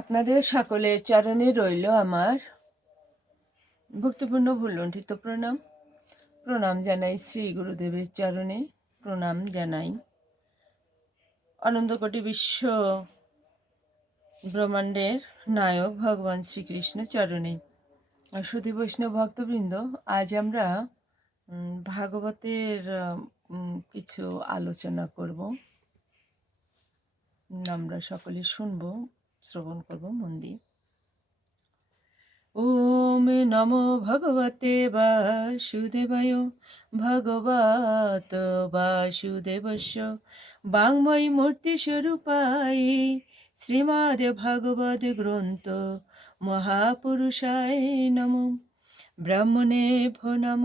আপনাদের সকলের চরণে রইল আমার ভক্তিপূর্ণ ভুলণ্ঠিত প্রণাম। প্রণাম জানাই শ্রী গুরুদেবের চরণে, প্রণাম জানাই। অনন্তকোটি বিশ্ব ব্রহ্মাণ্ডের নায়ক ভগবান শ্রীকৃষ্ণ চরণে। সুধী বৈষ্ণব ভক্তবৃন্দ, আজ আমরা ভাগবতের কিছু আলোচনা করব। আমরা সকলে শুনব শ্রবণ করব মন দিয়ে ওম নমো ভগবতে বাসুদেবায় ভগবত বাসুদেবস্য। বাংময়ী মূর্তি স্বরূপায় শ্রীমদ ভাগবত গ্রন্থ মহাপুরুষায় নম। ব্রাহ্মণে ভো নম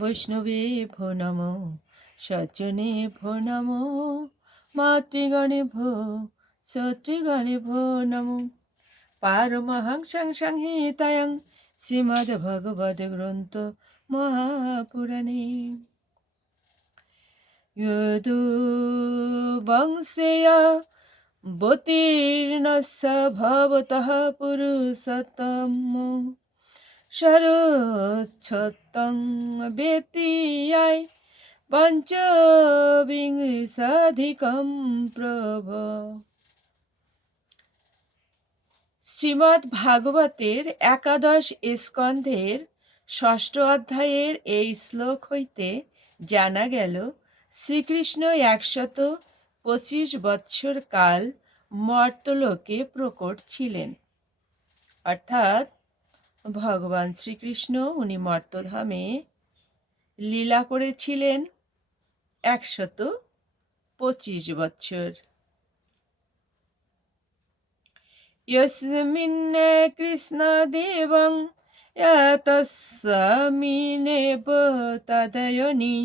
বৈষ্ণবে ভো নম সজ্জনে ভো নম মাতৃগণে ভো ভো নম পারমহংসং সংহিতায়ং শ্রীমদ্ ভগবদ গ্রন্থ মহাপুরাণে যদু বংশেয় বতীর্ণস্য ভবতः পুরুষোত্তম শরচ্ছত্তং বেতিয়ায় পঞ্চবিংশাধিকম প্রভ শ্রীমদ্ ভাগবতের একাদশ স্কন্ধের ষষ্ঠ অধ্যায়ের এই শ্লোক হইতে জানা গেল, শ্রীকৃষ্ণ একশত পঁচিশ বৎসর কাল মর্তলোকে প্রকট ছিলেন। অর্থাৎ ভগবান শ্রীকৃষ্ণ উনি মর্তধামে লীলা করেছিলেন একশত পঁচিশ বৎসর। यस्मिन् कृष्णदेवं यतस्मिनेव तदयनि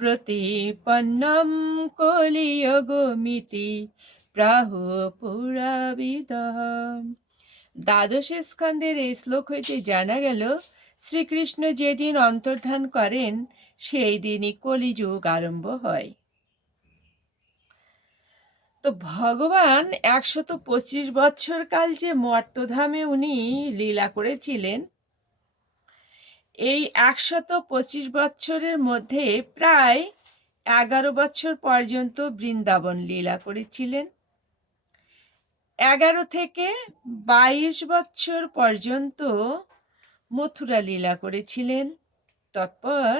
प्रतिपन्नं কলিযগমিতি প্রাহু পুরাবিদः দ্বাদশ স্কন্ধের এই শ্লোক হইতে জানা গেল শ্রীকৃষ্ণ যেদিন অন্তর্ধান করেন সেই দিনই কলিযুগ আরম্ভ হয় তো ভগবান একশত পঁচিশ বৎসর কাল যে মর্তধামে উনি লীলা করেছিলেন, এই একশত পঁচিশ বৎসরের মধ্যে প্রায় এগারো বছর পর্যন্ত বৃন্দাবন লীলা করেছিলেন। এগারো থেকে বাইশ বছর পর্যন্ত মথুরা লীলা করেছিলেন। তৎপর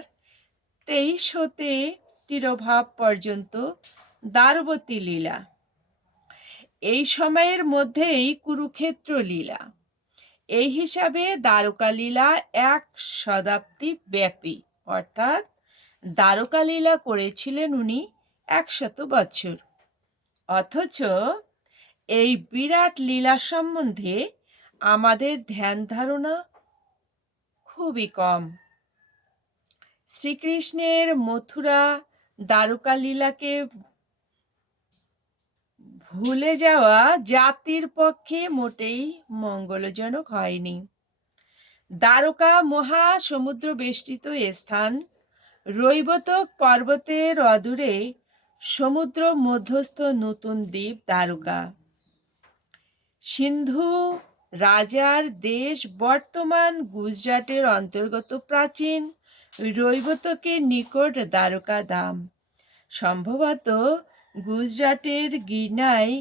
তেইশ হতে তিরোভাব পর্যন্ত দ্বারবতী লীলা। এই সময়ের মধ্যেই কুরুক্ষেত্র লীলা। এই হিসাবে দ্বারকা লীলা এক শতাব্দী ব্যাপী। অর্থাৎ দ্বারকা লীলা করেছিলেন উনি একশত বছর। অথচ এই বিরাট লীলা সম্বন্ধে আমাদের ধ্যান ধারণা খুবই কম। শ্রীকৃষ্ণের মথুরা দ্বারকা লীলাকে ভুলে যাওয়া জাতির পক্ষে মোটেই মঙ্গলজনক হয়নি। দ্বারকা মহা সমুদ্র বেষ্টিত স্থান রৈবতক পর্বতের অদূরে সমুদ্র মধ্যস্থ নতুন দ্বীপ দ্বারকা। সিন্ধু রাজার দেশ বর্তমান গুজরাটের অন্তর্গত প্রাচীন রৈবতকের নিকট দ্বারকা ধাম। সম্ভবত গুজরাটের গির্নায়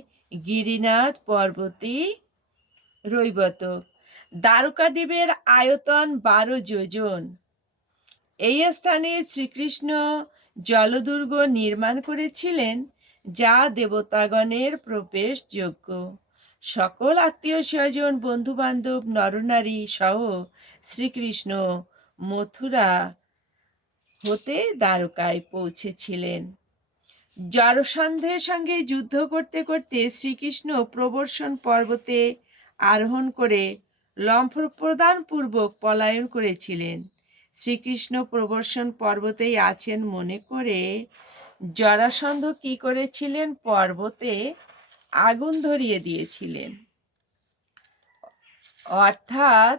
গিরিনাথ পর্বতী রৈবতক দ্বারকাদ্বীপের আয়তন বারো যোজন। এই স্থানে শ্রীকৃষ্ণ জলদুর্গ নির্মাণ করেছিলেন, যা দেবতাগণের প্রবেশযোগ্য। সকল আত্মীয় স্বজন, বন্ধুবান্ধব, নরনারী সহ শ্রীকৃষ্ণ মথুরা হতে দ্বারকায় পৌঁছেছিলেন। জরসন্ধের সঙ্গে যুদ্ধ করতে করতে শ্রীকৃষ্ণ প্রবর্ষণ পর্বতে আরোহণ করে লম্ফ প্রদানপূর্বক পলায়ন করেছিলেন। শ্রীকৃষ্ণ প্রবর্ষণ পর্বতেই আছেন মনে করে জরাসন্ধ কি করেছিলেন? পর্বতে আগুন ধরিয়ে দিয়েছিলেন। অর্থাৎ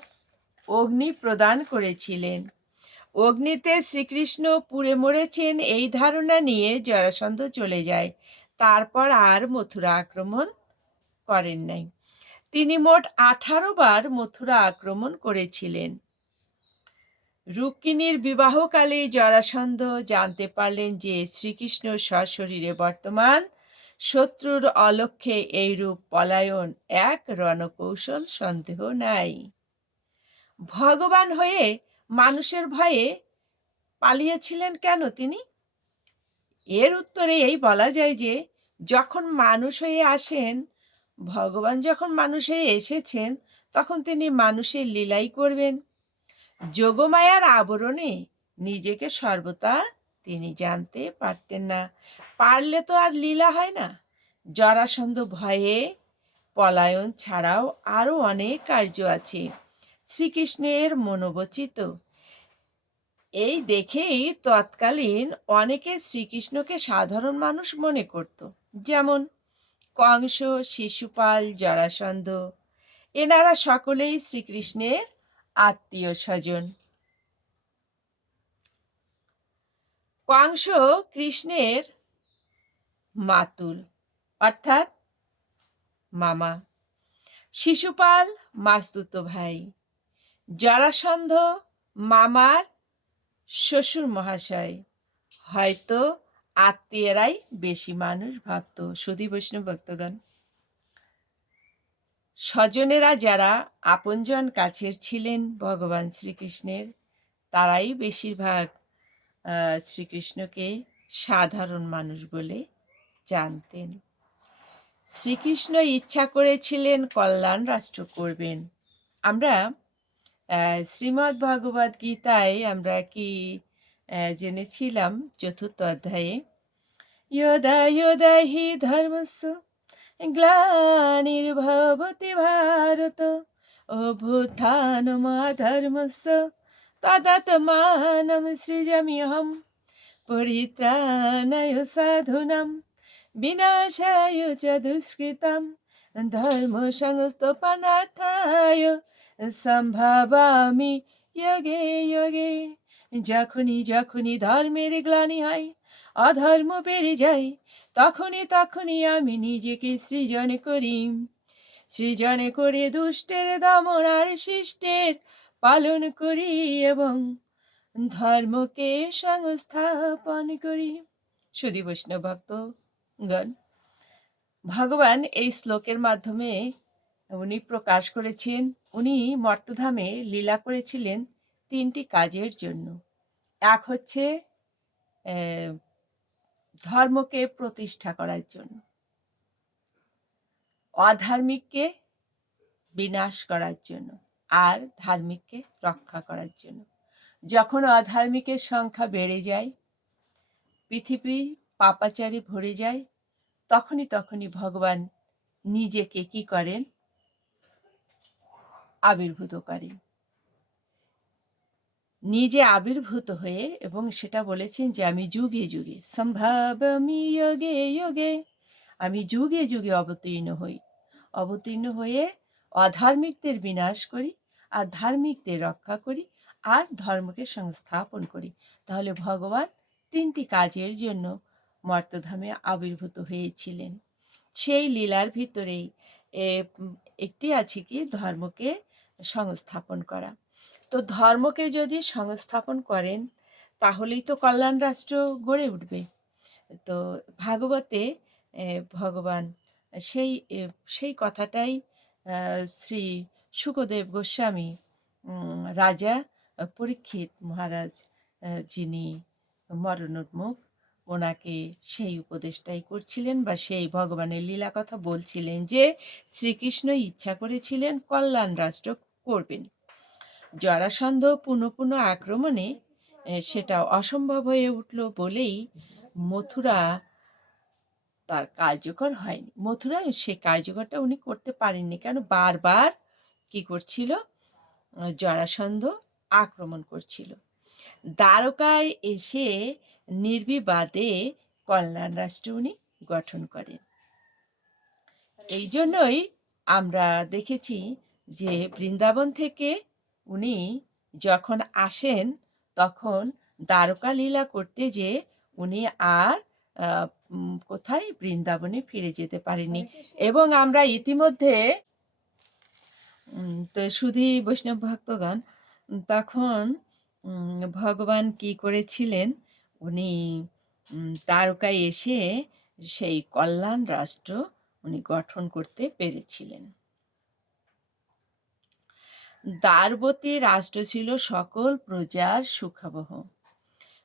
অগ্নি প্রদান করেছিলেন। অগ্নিতে শ্রীকৃষ্ণ পুড়ে মরেছেন এই ধারণা নিয়ে জরাসন্ধ চলে যায়। তারপর আর মথুরা আক্রমণ করেন নাই। তিনি মোট আঠারো বার মথুরা আক্রমণ করেছিলেন। রুক্মিণীর বিবাহকালে জরাসন্ধ জানতে পারলেন যে শ্রীকৃষ্ণ সশরীরে বর্তমান, শত্রুর অলক্ষ্যে এইরূপ পলায়ন এক রণকৌশল সন্দেহ নাই। ভগবান হয়ে মানুষের ভয়ে পালিয়েছিলেন কেন তিনি? এর উত্তরে এই বলা যায় যে, যখন মানুষ হয়ে আসেন, ভগবান যখন মানুষ হয়ে এসেছেন, তখন তিনি মানুষের লীলাই করবেন। যোগমায়ার আবরণে নিজেকে সর্বদা তিনি জানতে পারতেন না। পারলে তো আর লীলা হয় না। জরাসন্ধ ভয়ে পলায়ন ছাড়াও আরও অনেক কার্য আছে। শ্রীকৃষ্ণের মনোবচিত। এই দেখেই তৎকালীন অনেকে শ্রীকৃষ্ণকে সাধারণ মানুষ মনে করত। যেমন কংস, শিশুপাল, জরাসন্ধ, এনারা সকলেই শ্রীকৃষ্ণের আত্মীয় স্বজন। কংস কৃষ্ণের মাতুল, অর্থাৎ মামা। শিশুপাল মাস্তুত ভাই। জরাসন্ধ মামার শ্বশুর মহাশয়। হয়তো আত্মীয়রাই বেশি মানুষ ভাবত সুধী বৈষ্ণব ভক্তগণ। স্বজনেরা যারা আপনজন কাছের ছিলেন ভগবান শ্রীকৃষ্ণের, তারাই বেশিরভাগ শ্রীকৃষ্ণকে সাধারণ মানুষ বলে জানতেন। শ্রীকৃষ্ণ ইচ্ছা করেছিলেন কল্যাণ রাষ্ট্র করবেন। আমরা শ্রীমদ্ ভগবদ গীতায় আমরা কি জেনেছিলাম চতুর্থ অধ্যায়ে? ইয়োদা ইয়োদা হি ধর্মস্য গ্লানির্ভবতি ভারত অভ্যুত্থানমা ধর্মস্য সৃজমি সৃজমিহম পরিত্রাণায় সাধুনাম বিনাশায় চ দুষ্কৃতম ধর্ম সংস্থাপনার্থায় সম্ভাবামি যগে যগে যখনই যখনই ধর্মের গ্লানি হয়, অধর্ম বেড়ে যায়, তখনই তখনই আমি নিজেকে সৃজন করি। সৃজন করে দুষ্টের দমন আর শিষ্টের পালন করি এবং ধর্মকে সংস্থাপন করি। সুদী বৈষ্ণব ভক্তগণ ভগবান এই শ্লোকের মাধ্যমে উনি প্রকাশ করেছেন, উনি মর্তধামে লীলা করেছিলেন তিনটি কাজের জন্য। এক হচ্ছে ধর্মকে প্রতিষ্ঠা করার জন্য। অধার্মিককে বিনাশ করার জন্য আর ধার্মিককে রক্ষা করার জন্য। যখন অধার্মিকের সংখ্যা বেড়ে যায়, পৃথিবী পাপাচারে ভরে যায়, তখনই তখনই ভগবান নিজেকে কি করেন? আবির্ভূত করেন নিজে আবির্ভূত হয়ে এবং সেটা বলেছেন যে, আমি যুগে যুগে সম্ভব আমি যোগে যোগে, আমি যুগে যুগে অবতীর্ণ হই। অবতীর্ণ হয়ে অধার্মিকদের বিনাশ করি, আর ধার্মিকদের রক্ষা করি, আর ধর্মকে সংস্থাপন করি। তাহলে ভগবান তিনটি কাজের জন্য মর্তধামে আবির্ভূত হয়েছিলেন। সেই লীলার ভিতরেই একটি আছে কি, ধর্মকে সংস্থাপন করা। তো ধর্মকে যদি সংস্থাপন করেন, তাহলেই তো কল্যাণ রাষ্ট্র গড়ে উঠবে। তো ভাগবতে ভগবান সেই সেই কথাটাই শ্রী সুখদেব গোস্বামী রাজা পরীক্ষিত মহারাজ যিনি মরণোন্মুখ, ওনাকে সেই উপদেশটাই করছিলেন বা সেই ভগবানের লীলা কথা বলছিলেন যে শ্রীকৃষ্ণ ইচ্ছা করেছিলেন কল্যাণ রাষ্ট্র করবেন। জরাসন্ধ পুনঃ পুনঃ আক্রমণে সেটা অসম্ভব হয়ে উঠল বলেই মথুরা তার কার্যকর হয়নি। মথুরায় সে কার্যকরটা উনি করতে পারেননি কেন? বারবার কি করছিল? জরাসন্ধ আক্রমণ করছিল। দ্বারকায় এসে নির্বিবাদে কল্যাণ রাষ্ট্র উনি গঠন করেন। এই জন্যই আমরা দেখেছি যে বৃন্দাবন থেকে উনি যখন আসেন, তখন দ্বারকা লীলা করতে যে উনি আর কোথায়? বৃন্দাবনে ফিরে যেতে পারেনি এবং আমরা ইতিমধ্যে তো শুধুই বৈষ্ণব ভক্তগণ, তখন ভগবান কি করেছিলেন? উনি তারকায় এসে সেই কল্যাণ রাষ্ট্র উনি গঠন করতে পেরেছিলেন। দ্বারবতী রাষ্ট্র ছিল সকল প্রজার সুখাবহ।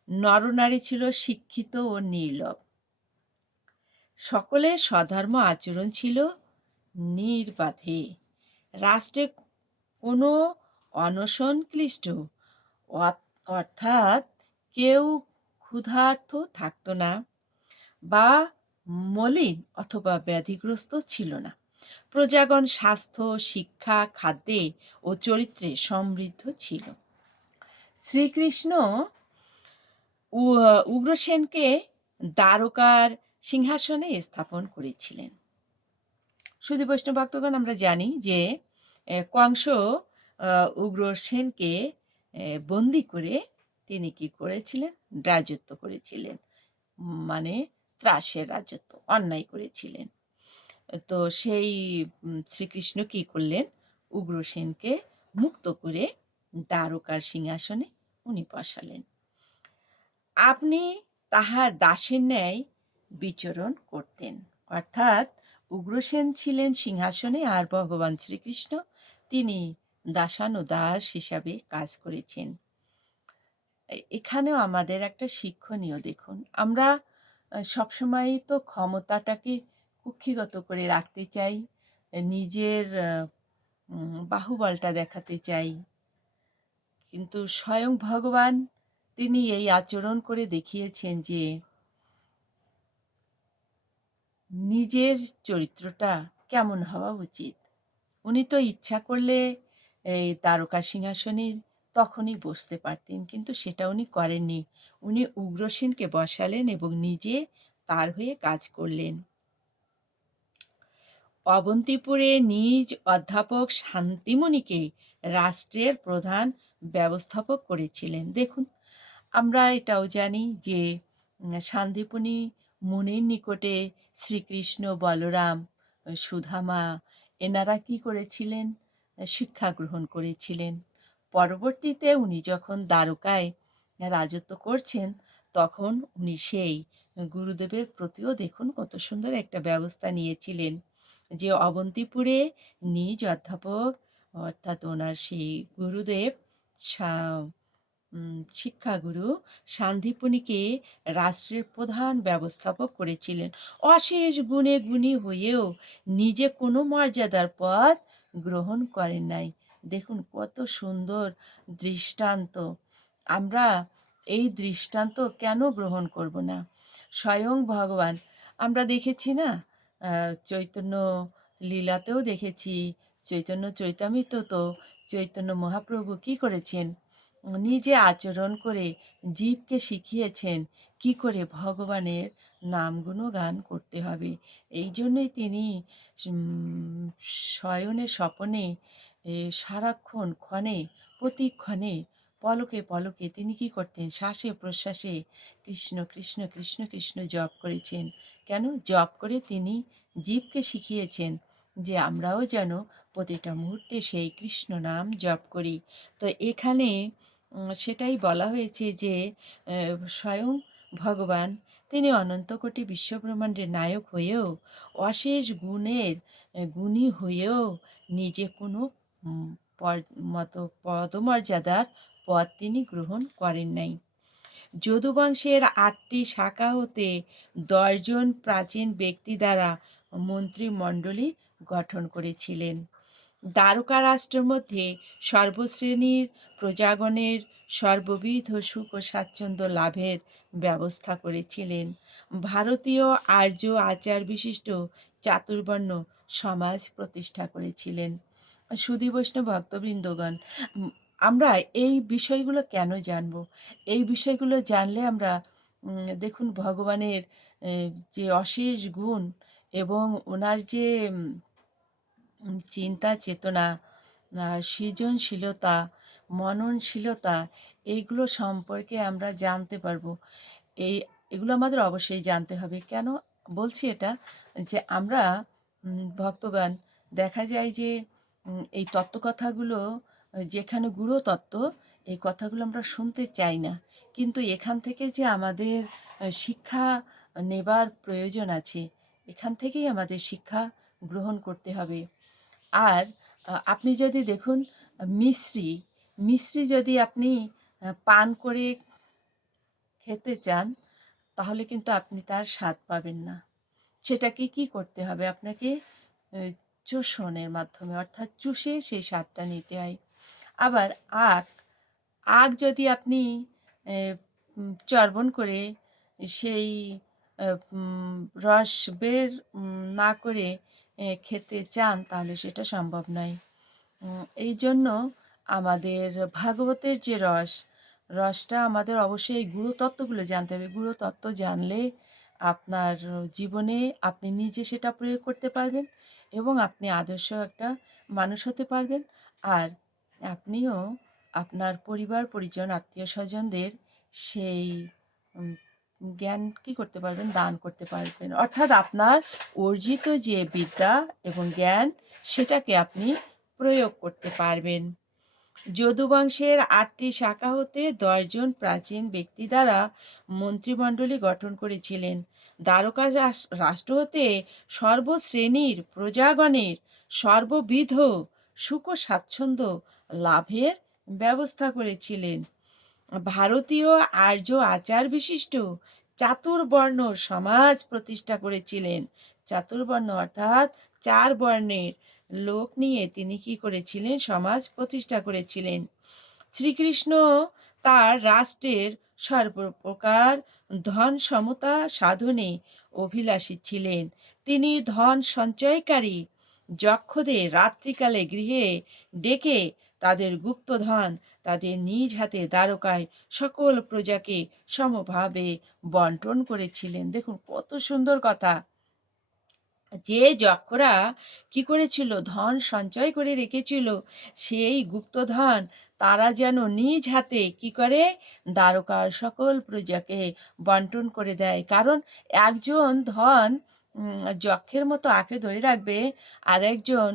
নরনারী ছিল শিক্ষিত ও নির্লভ। সকলের স্বধর্ম আচরণ ছিল নির্বাধে। রাষ্ট্রে কোনো অনশন ক্লিষ্ট অর্থাৎ কেউ ক্ষুধার্থ থাকতো না বা মলিন অথবা ব্যাধিগ্রস্ত ছিল না। প্রজাগণ স্বাস্থ্য, শিক্ষা, খাদ্যে ও চরিত্রে সমৃদ্ধ ছিল। শ্রীকৃষ্ণ উগ্রসেনকে দ্বারকার সিংহাসনে স্থাপন করেছিলেন। শুধু বৈষ্ণব ভক্তগণ, আমরা জানি যে কংস উগ্রসেনকে বন্দি করে তিনি কি করেছিলেন? রাজত্ব করেছিলেন। মানে ত্রাসের রাজত্ব, অন্যায় করেছিলেন। তো সেই শ্রীকৃষ্ণ কি করলেন? উগ্রসেনকে মুক্ত করে দ্বারকার সিংহাসনে উনি বসালেন। আপনি তাহার দাসের ন্যায় বিচরণ করতেন। অর্থাৎ উগ্রসেন ছিলেন সিংহাসনে আর ভগবান শ্রীকৃষ্ণ তিনি দাসানুদাস হিসাবে কাজ করেছেন। এখানেও আমাদের একটা শিক্ষণীয় দেখুন। আমরা আহ, সবসময়ই তো ক্ষমতাটাকে কুক্ষিগত করে রাখতে চাই, নিজের বাহুবলটা দেখাতে চাই। কিন্তু স্বয়ং ভগবান তিনি এই আচরণ করে দেখিয়েছেন যে, নিজের চরিত্রটা কেমন হওয়া উচিত। উনি তো ইচ্ছা করলে এই তারকা সিংহাসনে তখনই বসতে পারতেন, কিন্তু সেটা উনি করেননি। উনি উগ্রসেনকে বসালেন এবং নিজে তার হয়ে কাজ করলেন। অবন্তিপুরে নিজ অধ্যাপক শান্তিমণিকে রাষ্ট্রের প্রধান ব্যবস্থাপক করেছিলেন। দেখুন, আমরা এটাও জানি যে শান্তিপুনি মুনির নিকটে শ্রীকৃষ্ণ বলরাম, সুধামা, এনারা কি করেছিলেন? শিক্ষা গ্রহণ করেছিলেন। পরবর্তীতে উনি যখন দ্বারকায় রাজত্ব করছেন, তখন উনি সেই গুরুদেবের প্রতিও দেখুন কত সুন্দর একটা ব্যবস্থা নিয়েছিলেন। যে অবন্তিপুরে নিজ অধ্যাপক, অর্থাৎ ওনার সেই গুরুদেব শিক্ষাগুরু শান্তিপুনিকে রাষ্ট্রের প্রধান ব্যবস্থাপক করেছিলেন। অশেষ গুণে গুণী হয়েও নিজে কোনো মর্যাদার পথ গ্রহণ করেন নাই। দেখুন কত সুন্দর দৃষ্টান্ত। আমরা এই দৃষ্টান্ত কেন গ্রহণ করব না? স্বয়ং ভগবান, আমরা দেখেছি না চৈতন্য লীলাতেও দেখেছি। চৈতন্য চৈতামিত তো, চৈতন্য মহাপ্রভু কি করেছেন? নিজে আচরণ করে জীবকে শিখিয়েছেন, কি করে ভগবানের নাম গান করতে হবে? এই জন্যই তিনি শয়নে স্বপনে সারাক্ষণ ক্ষণে, প্রতিক্ষণে পলকে পলকে তিনি কি করতেন? শ্বাসে প্রশ্বাসে কৃষ্ণ কৃষ্ণ কৃষ্ণ কৃষ্ণ জপ করেছেন। কেন? জপ করে তিনি জীবকে শিখিয়েছেন যে আমরাও যেন প্রতিটা মুহূর্তে সেই কৃষ্ণ নাম জপ করি। তো এখানে সেটাই বলা হয়েছে যে স্বয়ং ভগবান। তিনি অনন্তকোটি বিশ্বব্রহ্মাণ্ডের নায়ক হয়েও, অশেষ গুণের গুণী হয়েও নিজে কোনো মতো পদমর্যাদার পদ তিনি গ্রহণ করেন নাই। যদুবংশের আটটি শাখা হতে দশজন প্রাচীন ব্যক্তি দ্বারা মন্ত্রিমণ্ডলী গঠন করেছিলেন। দ্বারকা রাষ্ট্রের মধ্যে সর্বশ্রেণীর প্রজাগণের সর্ববিধ সুখ ও স্বাচ্ছন্দ্য লাভের ব্যবস্থা করেছিলেন। ভারতীয় আর্য আচার বিশিষ্ট চাতুর্বর্ণ সমাজ প্রতিষ্ঠা করেছিলেন। সুধী বৈষ্ণব ভক্তবৃন্দগণ আমরা এই বিষয়গুলো কেন জানব? এই বিষয়গুলো জানলে আমরা দেখুন ভগবানের যে অশেষ গুণ এবং ওনার যে চিন্তা চেতনা সৃজনশীলতা, মননশীলতা, এইগুলো সম্পর্কে আমরা জানতে পারব। এই, এগুলো আমাদের অবশ্যই জানতে হবে। কেন বলছি এটা? যে আমরা ভক্তগণ, দেখা যায় যে এই তত্ত্বকথাগুলো আ যেখানে গূঢ় তত্ত্ব, এই কথাগুলো আমরা শুনতে চাই না। কিন্তু এখান থেকে যে আমাদের শিক্ষা নেবার প্রয়োজন আছে, এখান থেকেই আমাদের শিক্ষা গ্রহণ করতে হবে। আর আপনি যদি দেখুন মিশ্রি, মিশ্রি যদি আপনি পান করে খেতে চান, তাহলে কিন্তু আপনি তার স্বাদ পাবেন না। সেটাকে কি করতে হবে? আপনাকে চোষণের মাধ্যমে অর্থাৎ চুষে সেই স্বাদটা নিতে হয়। আবার আখ, আখ যদি আপনি চর্বণ করে সেই রস বের না করে খেতে চান, তাহলে সেটা সম্ভব নয়। এই জন্য আমাদের ভাগবতের যে রস, রসটা আমাদের অবশ্যই এই গূঢ় তত্ত্বগুলো জানতে হবে। গূঢ় তত্ত্ব জানলে আপনার জীবনে আপনি নিজে সেটা প্রয়োগ করতে পারবেন এবং আপনি আদর্শ একটা মানুষ হতে পারবেন। আর আপনিও আপনার পরিবার-পরিজন, আত্মীয় স্বজনদের সেই জ্ঞান কি করতে পারবেন? দান করতে পারবেন। অর্থাৎ আপনার অর্জিত যে বিদ্যা এবং জ্ঞান, সেটাকে আপনি প্রয়োগ করতে পারবেন। যদুবংশের ৮ টি শাখা হতে দশজন প্রাচীন ব্যক্তি দ্বারা মন্ত্রিমণ্ডলী গঠন করেছিলেন। দ্বারকা রাষ্ট্র হতে সর্বশ্রেণীর প্রজাগণের সর্ববিধ সুখ স্বাচ্ছন্দ্য লাভের ব্যবস্থা করেছিলেন। ভারতীয় আর্য আচার বিশিষ্ট চাতুর্বর্ণ সমাজ প্রতিষ্ঠা করেছিলেন। চাতুর্বর্ণ অর্থাৎ চার বর্ণের লোক নিয়ে তিনি কি করেছিলেন? সমাজ প্রতিষ্ঠা করেছিলেন। শ্রীকৃষ্ণ তার রাষ্ট্রের সর্বপ্রকার ধন সমতা সাধনে অভিলাষী ছিলেন। তিনি ধন সঞ্চয়কারী, যক্ষদের রাত্রিকালে গৃহে ডেকে তাদের গুপ্তধন তাদের নিজ হাতে দ্বারকায় সকল প্রজাকে সমভাবে বন্টন করেছিলেন। দেখুন কত সুন্দর কথা! যে যক্ষরা কি করেছিল? ধন সঞ্চয় করে রেখেছিল, সেই গুপ্তধন তারা যেন নিজ হাতে কি করে? দ্বারকার সকল প্রজাকে বন্টন করে দেয়। কারণ একজন ধন যক্ষের মতো আঁকড়ে ধরে রাখবে, আর একজন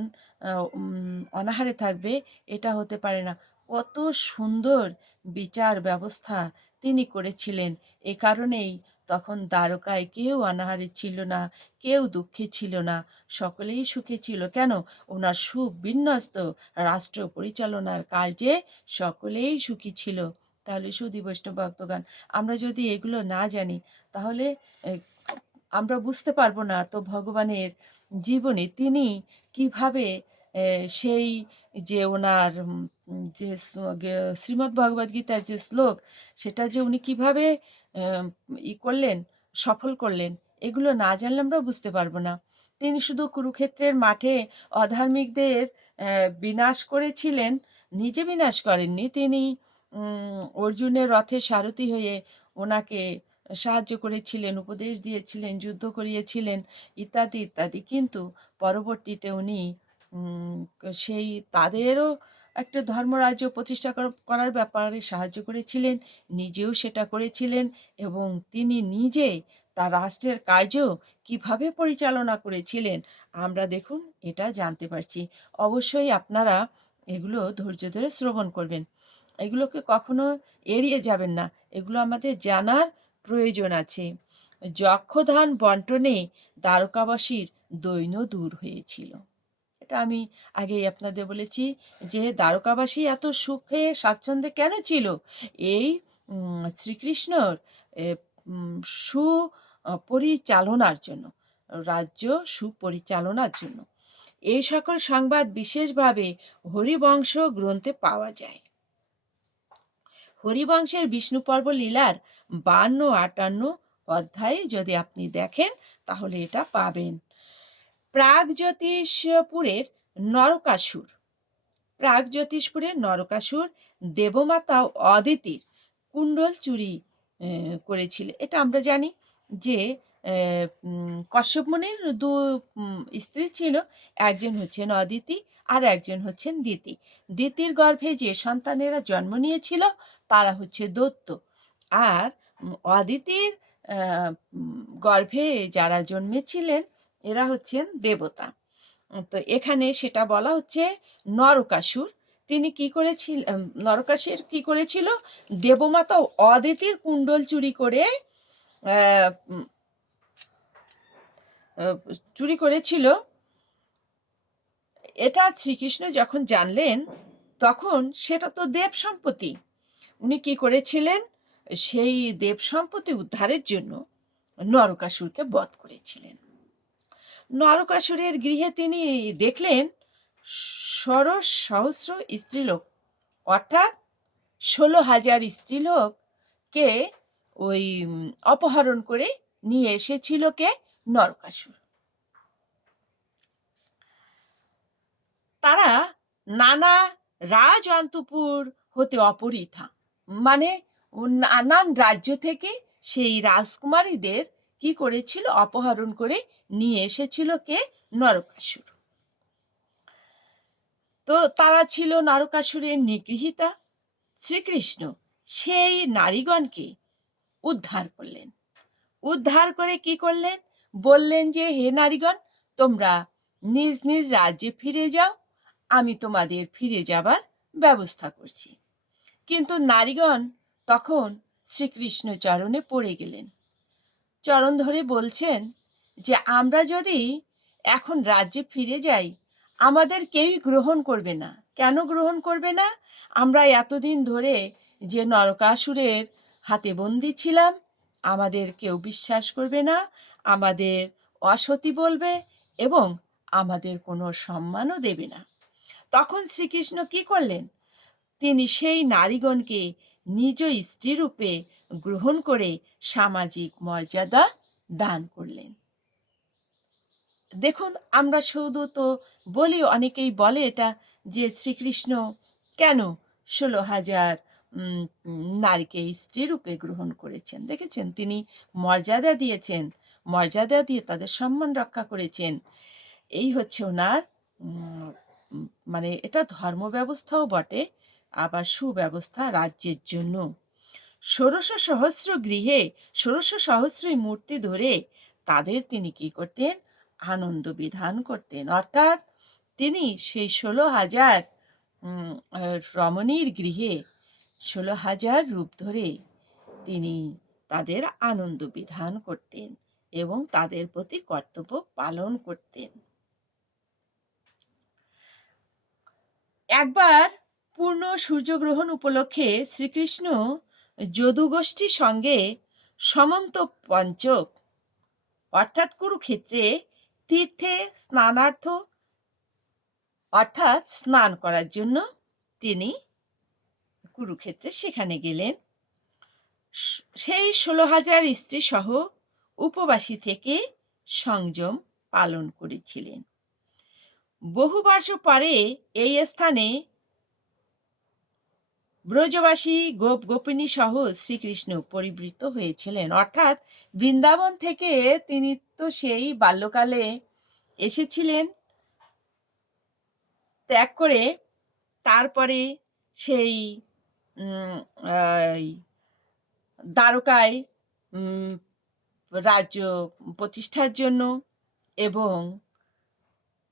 অনাহারে থাকবে, এটা হতে পারে না। কত সুন্দর বিচার ব্যবস্থা তিনি করেছিলেন। এ কারণেই তখন দ্বারকায় কেউ অনাহারে ছিল না, কেউ দুঃখে ছিল না, সকলেই সুখে ছিল। কেন? ওনার সুবিন্যস্ত রাষ্ট্র পরিচালনার কার্যে সকলেই সুখী ছিল। তাহলে সুধী বৈষ্ণব ভক্তগণ, আমরা যদি এগুলো না জানি, তাহলে আমরা বুঝতে পারব না তো ভগবানের জীবনে তিনি কীভাবে সেই যে ওনার যে শ্রীমদ্ ভগবদ্গীতার যে শ্লোক, সেটা যে উনি কীভাবে ই করলেন, সফল করলেন, এগুলো না জানলে আমরা বুঝতে পারব না। তিনি শুধু কুরুক্ষেত্রের মাঠে অধার্মিকদের বিনাশ করেছিলেন, নিজে বিনাশ করেননি। তিনি অর্জুনের রথে সারথি হয়ে ওনাকে সাহায্য করেছিলেন, উপদেশ দিয়েছিলেন, যুদ্ধ করিয়েছিলেন ইত্যাদি, ইত্যাদি। কিন্তু পরবর্তীতে উনি সেই তাদেরও একটা ধর্মরাজ্য প্রতিষ্ঠা কর করার ব্যাপারে সাহায্য করেছিলেন, নিজেও সেটা করেছিলেন এবং তিনি নিজে তার রাষ্ট্রের কার্য কীভাবে পরিচালনা করেছিলেন, আমরা দেখুন এটা জানতে পারছি। অবশ্যই আপনারা এগুলো ধৈর্য ধরে শ্রবণ করবেন। এগুলোকে কখনো এড়িয়ে যাবেন না। এগুলো আমাদের জানার প্রয়োজন আছে। যক্ষধান বন্টনে দ্বারকাবাসীর দৈন্য দূর হয়েছিল। এটা আমি আগেই আপনাদের বলেছি যে দ্বারকাবাসী এত সুখে স্বাচ্ছন্দ্যে কেন ছিল? এই শ্রীকৃষ্ণর এ উম সু পরিচালনার জন্য, রাজ্য সুপরিচালনার জন্য। এই সকল সংবাদ বিশেষভাবে হরিবংশ গ্রন্থে পাওয়া যায়। হরিবংশের বিষ্ণু পর্ব লীলার ৫২-৫৮ অধ্যায়ে যদি আপনি দেখেন, তাহলে এটা পাবেন। প্রাগজ্যোতিষপুরের নরকাসুর, প্রাগজ্যোতিষপুরের নরকাসুর দেবমাতা অদিতির কুণ্ডল চুরি করেছিল। এটা আমরা জানি যে কশ্যপ মুনির ২ উম স্ত্রী ছিল। একজন হচ্ছেন অদিতি, আর একজন হচ্ছেন দিতি। দিতির গর্ভে যে সন্তানেরা জন্ম নিয়েছিল, তারা হচ্ছে দত্ত আর অদিতির গর্ভে যারা জন্মেছিলেন, এরা হচ্ছেন দেবতা। তো এখানে সেটা বলা হচ্ছে নরকাসুর তিনি কি করেছিল নরকাসুর কি করেছিল দেবমাতা অদিতির কুণ্ডল চুরি করে চুরি করেছিল। এটা শ্রীকৃষ্ণ যখন জানলেন, তখন সেটা তো দেব সম্পত্তি। উনি কি করেছিলেন? সেই দেব সম্পত্তি উদ্ধারের জন্য নরকাসুরকে বধ করেছিলেন। নরকাসুরের গৃহে তিনি দেখলেন, ষোড়শ সহস্র স্ত্রীলোক, অর্থাৎ ষোলো হাজার স্ত্রীলোককে ওই অপহরণ করে নিয়ে এসেছিল কে? নরকাসুর। তারা নানা রাজ অন্তপুর হতে অপরিথা। মানে নানান রাজ্য থেকে সেই রাজকুমারীদের কি করেছিল? অপহরণ করে নিয়ে এসেছিল কে? নরকাসুর। তো তারা ছিল নরকাসুরের নিগৃহীতা। শ্রীকৃষ্ণ সেই নারীগণকে উদ্ধার করলেন। উদ্ধার করে কি করলেন? বললেন যে, হে নারীগণ, তোমরা নিজ নিজ রাজ্যে ফিরে যাও, আমি তোমাদের ফিরে যাবার ব্যবস্থা করছি। কিন্তু নারীগণ তখন শ্রীকৃষ্ণ চরণে পড়ে গেলেন। চরণ ধরে বলছেন যে, আমরা যদি এখন রাজ্যে ফিরে যাই, আমাদের কেউই গ্রহণ করবে না। কেন গ্রহণ করবে না? আমরা এতদিন ধরে যে নরকাসুরের হাতে বন্দি ছিলাম আমাদের কেউ বিশ্বাস করবে না, আমাদের অসতী বলবে এবং আমাদের কোনো সম্মানও দেবে না। তখন শ্রীকৃষ্ণ কি করলেন? তিনি সেই নারীগণকে নিজ স্ত্রীরূপে গ্রহণ করে সামাজিক মর্যাদা দান করলেন। দেখুন, আমরা শুধু তো বলি, অনেকেই বলে এটা যে শ্রীকৃষ্ণ কেন ষোলো হাজার নারীকে স্ত্রীরূপে গ্রহণ করেছেন। দেখেছেন? তিনি মর্যাদা দিয়েছেন। মর্যাদা দিয়ে তাদের সম্মান রক্ষা করেছেন। এই হচ্ছে ওনার মানে এটা ধর্ম ব্যবস্থাও বটে, আবার সুব্যবস্থা রাজ্যের জন্য। ষোড়শ সহস্র গৃহে, ষোড়শ সহস্রই মূর্তি ধরে তাদের তিনি কি করতেন? আনন্দ বিধান করতেন। অর্থাৎ তিনি সেই ষোলো হাজার রমণীর গৃহে ষোলো হাজার রূপ ধরে তিনি তাদের আনন্দ বিধান করতেন এবং তাদের প্রতি কর্তব্য পালন করতেন। একবার পূর্ণ সূর্যগ্রহণ উপলক্ষে শ্রীকৃষ্ণ যদুগোষ্ঠীর সঙ্গে সমন্ত পঞ্চক, অর্থাৎ কুরুক্ষেত্রে তীর্থে স্নানার্থ, অর্থাৎ স্নান করার জন্য তিনি কুরুক্ষেত্রে সেখানে গেলেন। সেই ষোলো হাজার স্ত্রী সহ উপবাসী থেকে সংযম পালন করেছিলেন। বহু বর্ষ পরে এই স্থানে ব্রজবাসী গোপ গোপিনী সহ শ্রীকৃষ্ণ পরিবৃত হয়েছিলেন। অর্থাৎ বৃন্দাবন থেকে তিনি তো সেই বাল্যকালে এসেছিলেন। ত্যাগ করে তারপরে সেই দ্বারকায় রাজ্য প্রতিষ্ঠার জন্য এবং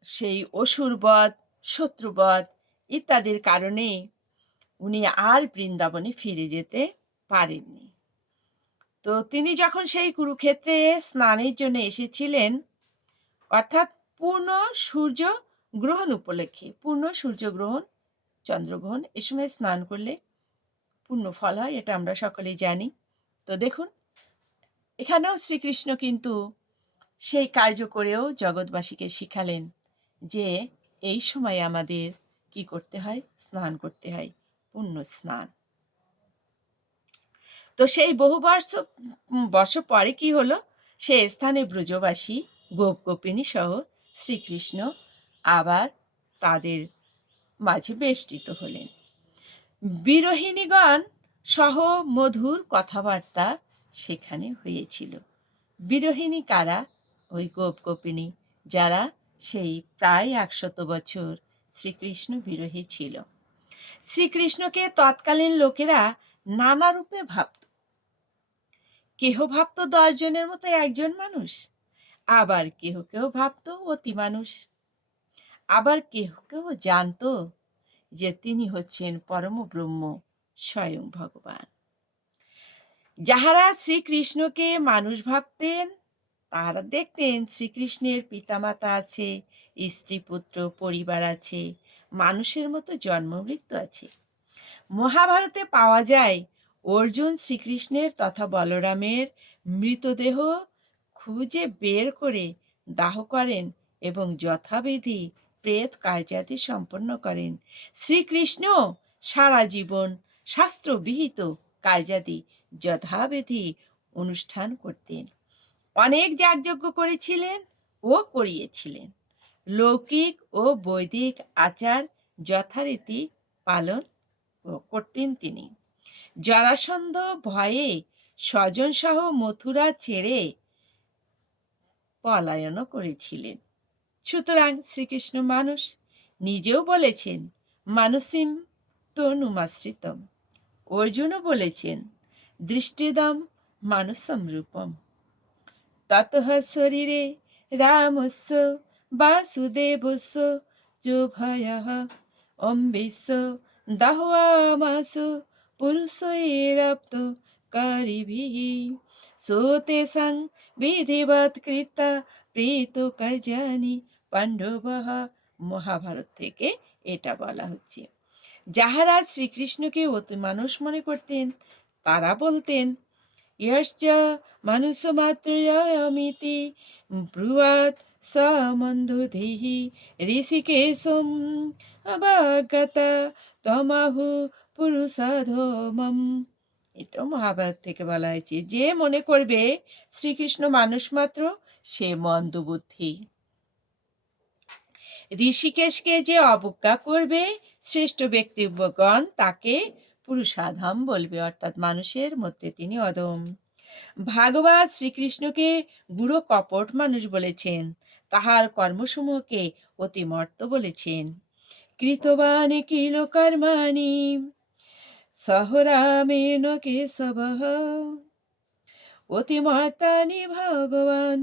সেই অসুরবধ শত্রুবধ ইত্যাদির কারণে উনি আর বৃন্দাবনে ফিরে যেতে পারেননি। তো তিনি যখন সেই কুরুক্ষেত্রে স্নানের জন্য এসেছিলেন, অর্থাৎ পূর্ণ সূর্য গ্রহণ উপলক্ষে, পূর্ণ সূর্যগ্রহণ চন্দ্রগ্রহণ এ সময় স্নান করলে পূর্ণ ফল হয়, এটা আমরা সকলেই জানি। তো দেখুন, এখানেও শ্রীকৃষ্ণ কিন্তু সেই কার্য করেও জগৎবাসীকে শিখালেন যে এই সময় আমাদের কি করতে হয়? স্নান করতে হয়, পুণ্য স্নান। তো সেই বহু বর্ষ বর্ষ পরে কি হলো? সে স্থানে ব্রজবাসী গোপ গোপিনী সহ শ্রীকৃষ্ণ আবার তাদের মাঝে বেষ্টিত হলেন। বিরোহিণীগণ সহ মধুর কথাবার্তা সেখানে হয়েছিল। বিরোহিণী কারা? ওই গোপ গোপিনী যারা সেই প্রায় একশত বছর শ্রীকৃষ্ণ বিরোহী ছিল। শ্রীকৃষ্ণকে তৎকালীন লোকেরা নানা রূপে ভাবত। কেহ ভাবত দশজনের মতো একজন মানুষ? আবার কেহ কেউ ভাবত অতি মানুষ। আবার কেহ কেউ জানতো যে তিনি হচ্ছেন পরম ব্রহ্ম স্বয়ং ভগবান। যাহারা শ্রীকৃষ্ণকে মানুষ ভাবতেন, তাহারা দেখতেন শ্রীকৃষ্ণের পিতামাতা আছে স্ত্রী পুত্র পরিবার আছে, মানুষের মতো জন্ম মৃত্যু আছে। মহাভারতে পাওয়া যায়, অর্জুন শ্রীকৃষ্ণের তথা বলরামের মৃতদেহ খুঁজে বের করে দাহ করেন এবং যথাবিধি প্রেত কার্যাদি সম্পন্ন করেন। শ্রীকৃষ্ণ সারা জীবন শাস্ত্রবিহিত কার্যাদি যথাবিধি অনুষ্ঠান করতেন। অনেক যাগযজ্ঞ করেছিলেন ও করিয়েছিলেন। লৌকিক ও বৈদিক আচার যথারীতি পালন করতেন তিনি। জরাসন্ধ ভয়ে স্বজনসহ মথুরা ছেড়ে পলায়নও করেছিলেন। সুতরাং শ্রীকৃষ্ণ মানুষ নিজেও বলেছেন মানুষিম তনুমাশ্রিতম। অর্জুনও বলেছেন, দৃষ্টিদম মানুষম রূপম। তত শরীরে রামস্য, বাসুদেবস্য ভয় অম বিশ্ব দাহমাস পুরুষৈরপ্ত কারিভিः বিধিবৎ কৃতা প্রীত পাণ্ডবাহ মহাভারত থেকে এটা বলা হচ্ছে। যাহারা শ্রীকৃষ্ণকে অতি মানুষ মনে করতেন, তারা বলতেন ইয়শ্চ মানুষ মাত্রমিতি ব্রুয়াত সমন্ধুধিহি ঋষিকেশম অবাগত তমাহু পুরুষাধমম। এটাও মহাভারত থেকে বলা হয়েছে। যে মনে করবে, শ্রীকৃষ্ণ মানুষ মাত্র, সে মন্দবুদ্ধি। ঋষিকেশকে যে অবজ্ঞা করবে, শ্রেষ্ঠ ব্যক্তিগণ তাকে পুরুষাধম বলবে, অর্থাৎ মানুষের মধ্যে তিনি অদম ভাগবত শ্রীকৃষ্ণকে গুড়ো কপট মানুষ বলেছেন, তাহার কর্মসমূহকে অতিমর্ত বলেছেন। কৃতবান কিল কর্মাণি সহরামেন কেশব অতিমর্তানি ভগবান,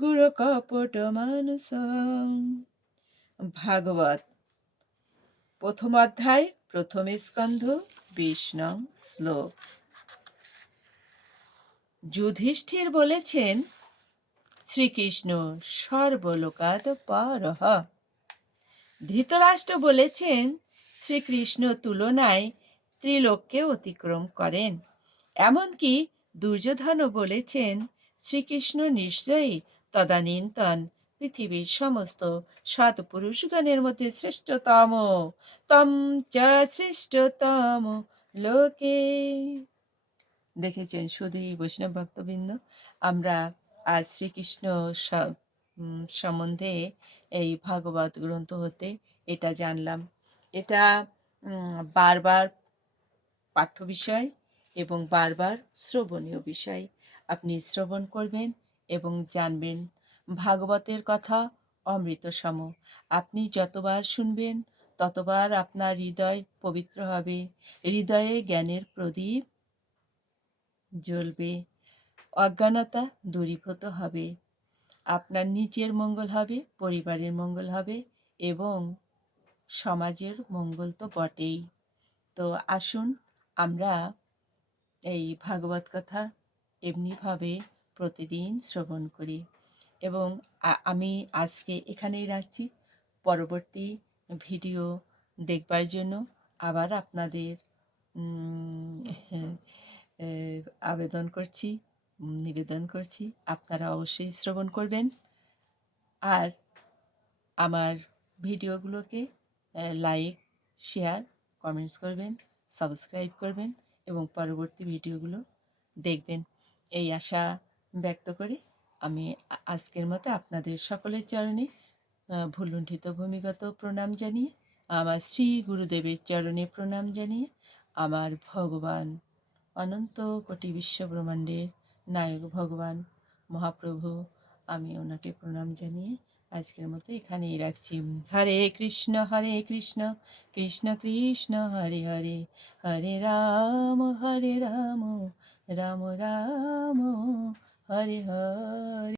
গুড় কপট মানুষ। ভাগবত। প্রথম অধ্যায়, প্রথম স্কন্ধ, বিশ নং শ্লোক। যুধিষ্ঠির বলেছেন, শ্রীকৃষ্ণ সর্বলোকাত পরহ। ধৃতরাষ্ট্র বলেছেন, শ্রীকৃষ্ণ তুলনায় ত্রিলোককে অতিক্রম করেন। এমনকি দুর্যোধনও বলেছেন, শ্রীকৃষ্ণ নিশ্চয়ই তদানীন্তন পৃথিবীর সমস্ত সৎ পুরুষগণের মধ্যে শ্রেষ্ঠতম। তম চ শ্রেষ্ঠতম লোকে। দেখেছেন শুধু বৈষ্ণব ভক্তবৃন্দ? আমরা আজ শ্রীকৃষ্ণ সম্বন্ধে এই ভাগবত গ্রন্থ হতে এটা জানলাম। এটা বারবার পাঠ্য বিষয় এবং বারবার শ্রবণীয় বিষয়। আপনি শ্রবণ করবেন এবং জানবেন ভাগবতের কথা অমৃত সম আপনি যতবার শুনবেন, ততবার আপনার হৃদয় পবিত্র হবে। হৃদয়ে জ্ঞানের প্রদীপ জ্বলবে। অজ্ঞানতা দূরীভূত হবে। আপনার নিজের মঙ্গল হবে, পরিবারের মঙ্গল হবে এবং সমাজের মঙ্গল তো বটেই। তো আসুন, আমরা এই ভাগবত কথা এমনিভাবে প্রতিদিন শ্রবণ করি। এবং আমি আজকে এখানেই রাখছি। পরবর্তী ভিডিও দেখবার জন্য আবার আপনাদের আবেদন করছি, নিবেদন করছি। আপনারা অবশ্যই শ্রবণ করবেন। আর আমার ভিডিওগুলোকে লাইক, শেয়ার, কমেন্টস করবেন, সাবস্ক্রাইব করবেন এবং পরবর্তী ভিডিওগুলো দেখবেন। এই আশা ব্যক্ত করে। আমি আজকের মতো আপনাদের সকলের চরণে ভুলুণ্ঠিত ভূমিগত প্রণাম জানিয়ে, আমার শ্রী গুরুদেবের চরণে প্রণাম জানিয়ে, আমার ভগবান অনন্ত কোটি বিশ্বব্রহ্মাণ্ডের নায়ক ভগবান মহাপ্রভু, আমি ওনাকে প্রণাম জানিয়ে আজকের মতো এখানেই রাখছি। হরে কৃষ্ণ হরে কৃষ্ণ কৃষ্ণ কৃষ্ণ, হরে হরে হরে রাম হরে রাম রাম রাম হরে হরে